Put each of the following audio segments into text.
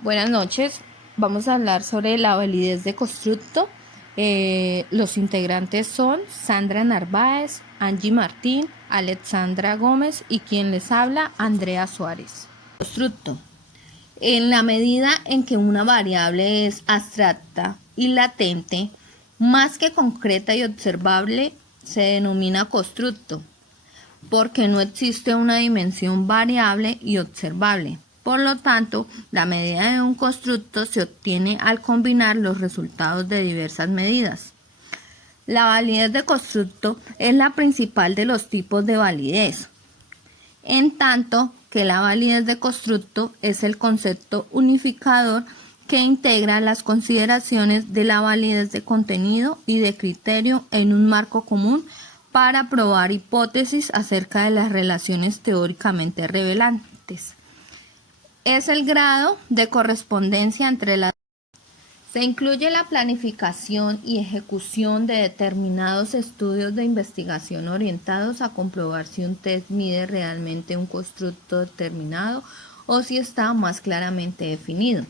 Buenas noches, vamos a hablar sobre la validez de constructo. Los integrantes son Sandra Narváez, Angie Martín, Alexandra Gómez y quien les habla, Andrea Suárez. Constructo. En la medida en que una variable es abstracta y latente, más que concreta y observable, se denomina constructo, porque no existe una dimensión variable y observable. Por lo tanto, la medida de un constructo se obtiene al combinar los resultados de diversas medidas. La validez de constructo es la principal de los tipos de validez, en tanto que la validez de constructo es el concepto unificador que integra las consideraciones de la validez de contenido y de criterio en un marco común para probar hipótesis acerca de las relaciones teóricamente relevantes. Es el grado de correspondencia entre las. Se incluye la planificación y ejecución de determinados estudios de investigación orientados a comprobar si un test mide realmente un constructo determinado o si está más claramente definido.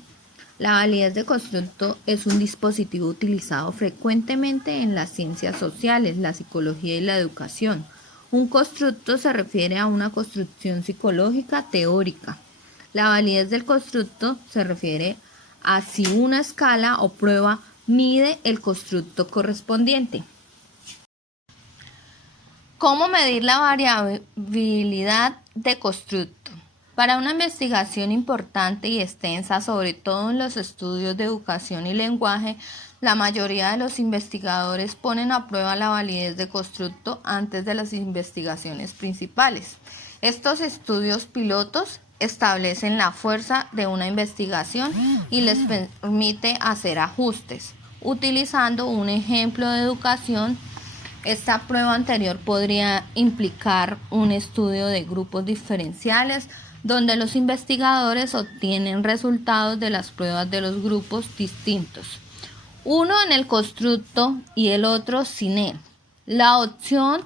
La validez de constructo es un dispositivo utilizado frecuentemente en las ciencias sociales, la psicología y la educación. Un constructo se refiere a una construcción psicológica teórica. La validez del constructo se refiere a si una escala o prueba mide el constructo correspondiente. ¿Cómo medir la variabilidad de constructo? Para una investigación importante y extensa, sobre todo en los estudios de educación y lenguaje, la mayoría de los investigadores ponen a prueba la validez de constructo antes de las investigaciones principales. Estos estudios pilotos establecen la fuerza de una investigación y les permite hacer ajustes. Utilizando un ejemplo de educación, esta prueba anterior podría implicar un estudio de grupos diferenciales donde los investigadores obtienen resultados de las pruebas de los grupos distintos, uno en el constructo y el otro sin él. La opción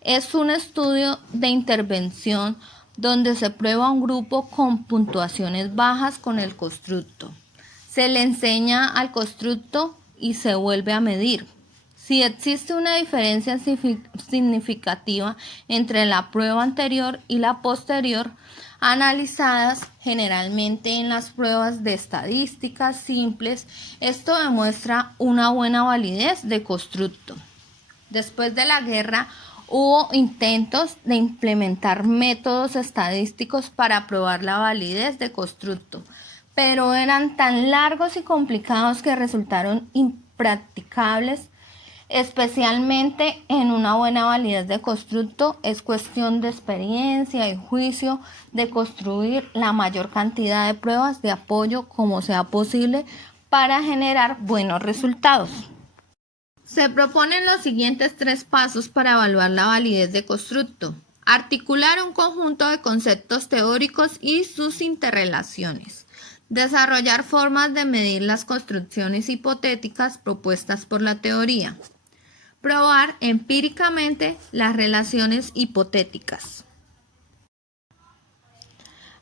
es un estudio de intervención donde se prueba un grupo con puntuaciones bajas con el constructo. Se le enseña al constructo y se vuelve a medir. Si existe una diferencia significativa entre la prueba anterior y la posterior, analizadas generalmente en las pruebas de estadísticas simples, esto demuestra una buena validez de constructo. Después de la guerra, hubo intentos de implementar métodos estadísticos para probar la validez de constructo, pero eran tan largos y complicados que resultaron impracticables. Especialmente en una buena validez de constructo, es cuestión de experiencia y juicio de construir la mayor cantidad de pruebas de apoyo como sea posible para generar buenos resultados. Se proponen los siguientes 3 pasos para evaluar la validez de constructo. Articular un conjunto de conceptos teóricos y sus interrelaciones. Desarrollar formas de medir las construcciones hipotéticas propuestas por la teoría. Probar empíricamente las relaciones hipotéticas.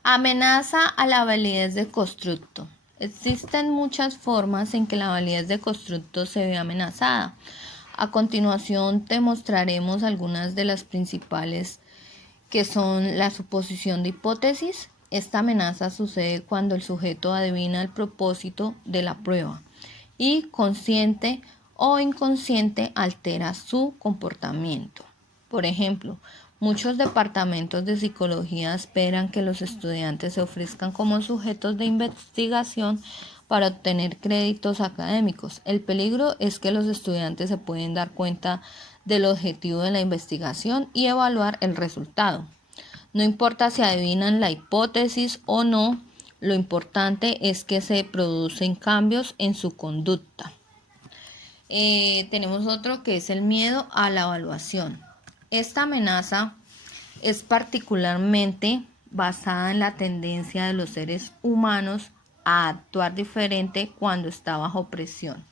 Amenaza a la validez de constructo. Existen muchas formas en que la validez de constructo se ve amenazada. A continuación te mostraremos algunas de las principales, que son la suposición de hipótesis. Esta amenaza sucede cuando el sujeto adivina el propósito de la prueba y consciente o inconsciente altera su comportamiento. Por ejemplo, muchos departamentos de psicología esperan que los estudiantes se ofrezcan como sujetos de investigación para obtener créditos académicos. El peligro es que los estudiantes se pueden dar cuenta del objetivo de la investigación y evaluar el resultado. No importa si adivinan la hipótesis o no, lo importante es que se producen cambios en su conducta. Tenemos otro que es el miedo a la evaluación. Esta amenaza es particularmente basada en la tendencia de los seres humanos a actuar diferente cuando está bajo presión.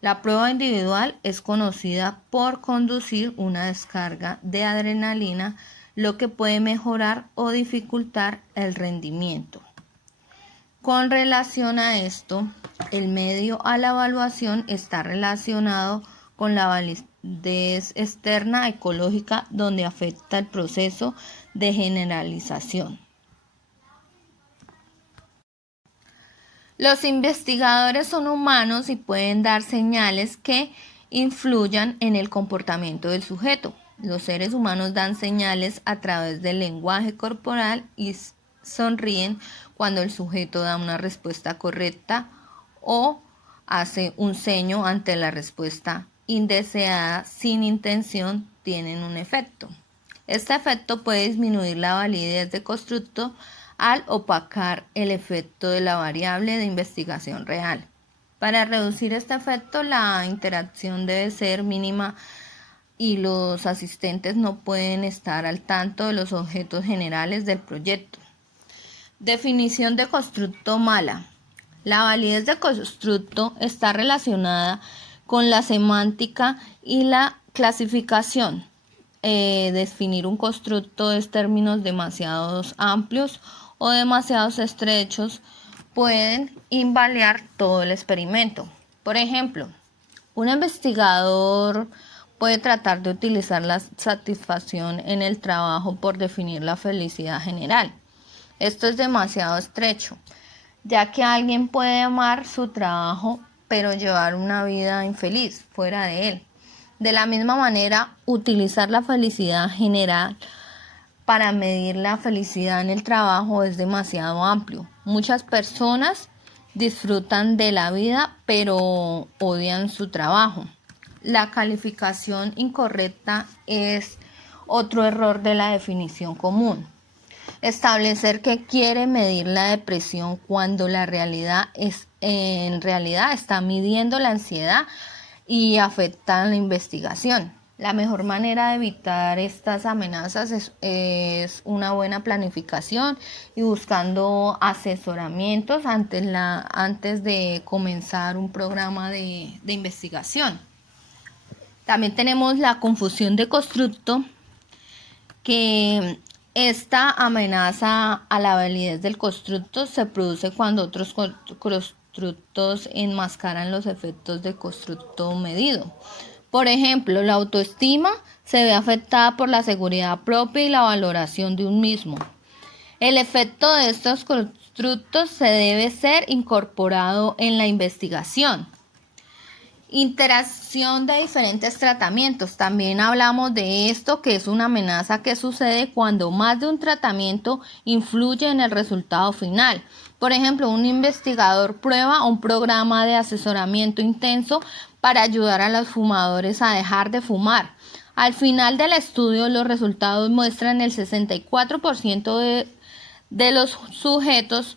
La prueba individual es conocida por conducir una descarga de adrenalina, lo que puede mejorar o dificultar el rendimiento. Con relación a esto, el medio a la evaluación está relacionado con la validez externa ecológica, donde afecta el proceso de generalización. Los investigadores son humanos y pueden dar señales que influyan en el comportamiento del sujeto. Los seres humanos dan señales a través del lenguaje corporal y sonríen cuando el sujeto da una respuesta correcta o hace un ceño ante la respuesta indeseada sin intención. Tienen un efecto. Este efecto puede disminuir la validez del constructo al opacar el efecto de la variable de investigación real. Para reducir este efecto, la interacción debe ser mínima y los asistentes no pueden estar al tanto de los objetos generales del proyecto. Definición de constructo mala. La validez del constructo está relacionada con la semántica y la clasificación. Definir un constructo es términos demasiado amplios o demasiados estrechos pueden invalidar todo el experimento. Por ejemplo, un investigador puede tratar de utilizar la satisfacción en el trabajo por definir la felicidad general. Esto es demasiado estrecho, ya que alguien puede amar su trabajo pero llevar una vida infeliz fuera de él. De la misma manera, utilizar la felicidad general para medir la felicidad en el trabajo es demasiado amplio. Muchas personas disfrutan de la vida pero odian su trabajo. La calificación incorrecta es otro error de la definición común. Establecer que quiere medir la depresión cuando en realidad está midiendo la ansiedad y afecta la investigación. La mejor manera de evitar estas amenazas es una buena planificación y buscando asesoramientos antes de comenzar un programa de investigación. También tenemos la confusión de constructo, que esta amenaza a la validez del constructo se produce cuando otros constructos enmascaran los efectos del constructo medido. Por ejemplo, la autoestima se ve afectada por la seguridad propia y la valoración de un mismo. El efecto de estos constructos se debe ser incorporado en la investigación. Interacción de diferentes tratamientos. También hablamos de esto, que es una amenaza que sucede cuando más de un tratamiento influye en el resultado final. Por ejemplo, un investigador prueba un programa de asesoramiento intenso para ayudar a los fumadores a dejar de fumar. Al final del estudio, los resultados muestran el 64% de los sujetos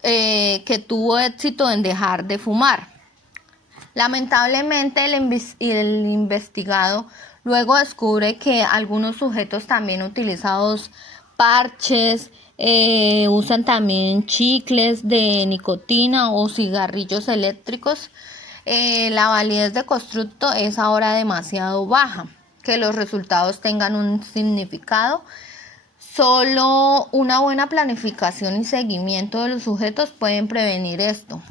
que tuvo éxito en dejar de fumar. Lamentablemente, el investigado luego descubre que algunos sujetos también utilizados parches, usan también chicles de nicotina o cigarrillos eléctricos. La validez de constructo es ahora demasiado baja, que los resultados tengan un significado. Solo una buena planificación y seguimiento de los sujetos pueden prevenir esto.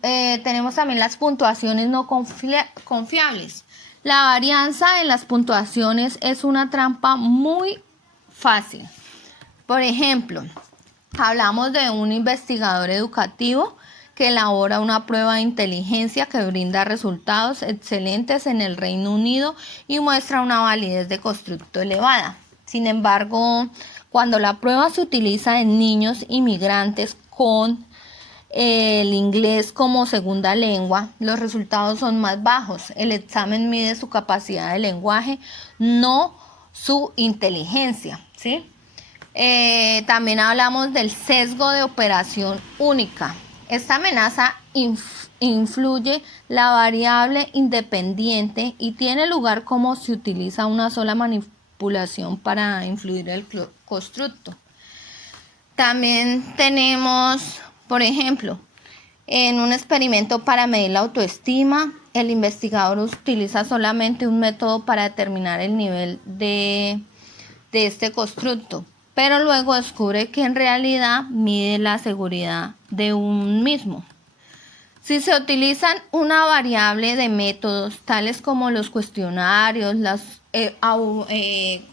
Tenemos también las puntuaciones no confiables. La varianza en las puntuaciones es una trampa muy fácil. Por ejemplo, hablamos de un investigador educativo que elabora una prueba de inteligencia que brinda resultados excelentes en el Reino Unido y muestra una validez de constructo elevada. Sin embargo, cuando la prueba se utiliza en niños inmigrantes con el inglés como segunda lengua, los resultados son más bajos. El examen mide su capacidad de lenguaje, no su inteligencia, ¿sí? También hablamos del sesgo de operación única. Esta amenaza influye la variable independiente y tiene lugar como se utiliza una sola manipulación para influir el constructo. También tenemos, por ejemplo, en un experimento para medir la autoestima, el investigador utiliza solamente un método para determinar el nivel de este constructo, pero luego descubre que en realidad mide la seguridad de un mismo. Si se utilizan una variable de métodos tales como los cuestionarios,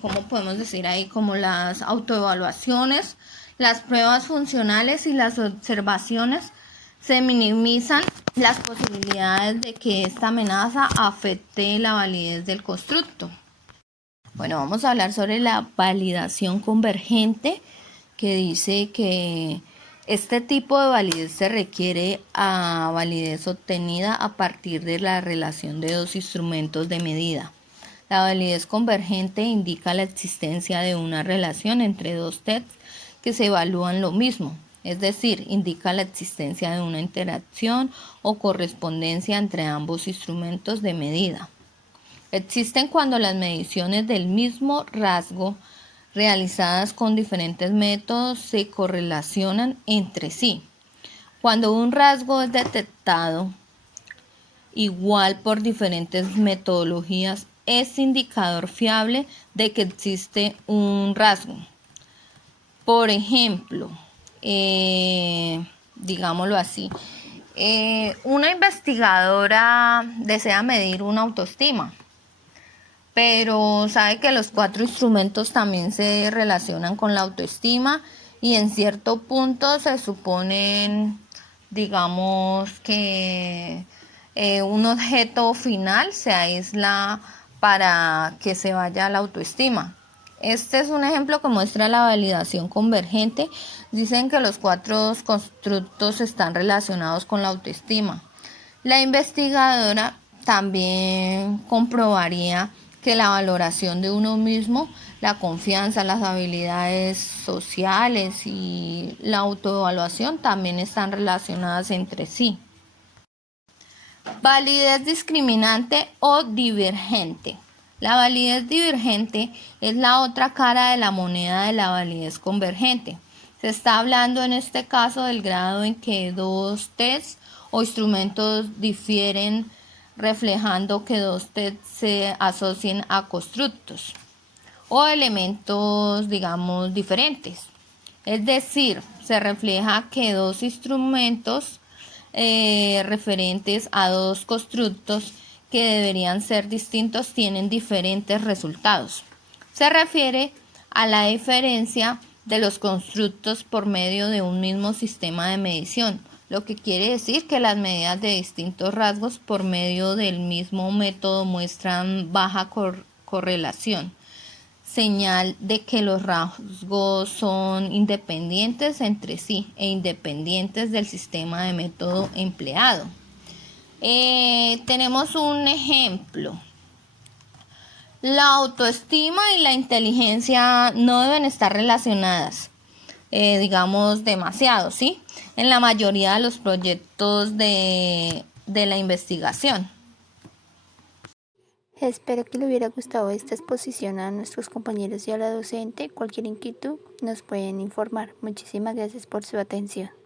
¿cómo podemos decir ahí? Como las autoevaluaciones, las pruebas funcionales y las observaciones, se minimizan las posibilidades de que esta amenaza afecte la validez del constructo. Bueno, vamos a hablar sobre la validación convergente, que dice que este tipo de validez se requiere a validez obtenida a partir de la relación de dos instrumentos de medida. La validez convergente indica la existencia de una relación entre dos tests que se evalúan lo mismo, es decir, indica la existencia de una interacción o correspondencia entre ambos instrumentos de medida. Existen cuando las mediciones del mismo rasgo realizadas con diferentes métodos se correlacionan entre sí. Cuando un rasgo es detectado igual por diferentes metodologías, es indicador fiable de que existe un rasgo. Por ejemplo, digámoslo así, una investigadora desea medir una autoestima, pero sabe que los 4 instrumentos también se relacionan con la autoestima y en cierto punto se suponen, digamos, que un objeto final se aísla para que se vaya a la autoestima. Este es un ejemplo que muestra la validación convergente. Dicen que los 4 constructos están relacionados con la autoestima. La investigadora también comprobaría que la valoración de uno mismo, la confianza, las habilidades sociales y la autoevaluación también están relacionadas entre sí. Validez discriminante o divergente. La validez divergente es la otra cara de la moneda de la validez convergente. Se está hablando en este caso del grado en que dos tests o instrumentos difieren, reflejando que dos tests se asocien a constructos o elementos, digamos, diferentes. Es decir, se refleja que dos instrumentos referentes a dos constructos que deberían ser distintos tienen diferentes resultados. Se refiere a la diferencia de los constructos por medio de un mismo sistema de medición, lo que quiere decir que las medidas de distintos rasgos por medio del mismo método muestran baja correlación, señal de que los rasgos son independientes entre sí e independientes del sistema de método empleado. Tenemos un ejemplo. La autoestima y la inteligencia no deben estar relacionadas, digamos, demasiado, ¿sí? En la mayoría de los proyectos de la investigación. Espero que le hubiera gustado esta exposición a nuestros compañeros y a la docente. Cualquier inquietud nos pueden informar. Muchísimas gracias por su atención.